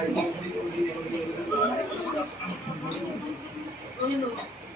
Thank you.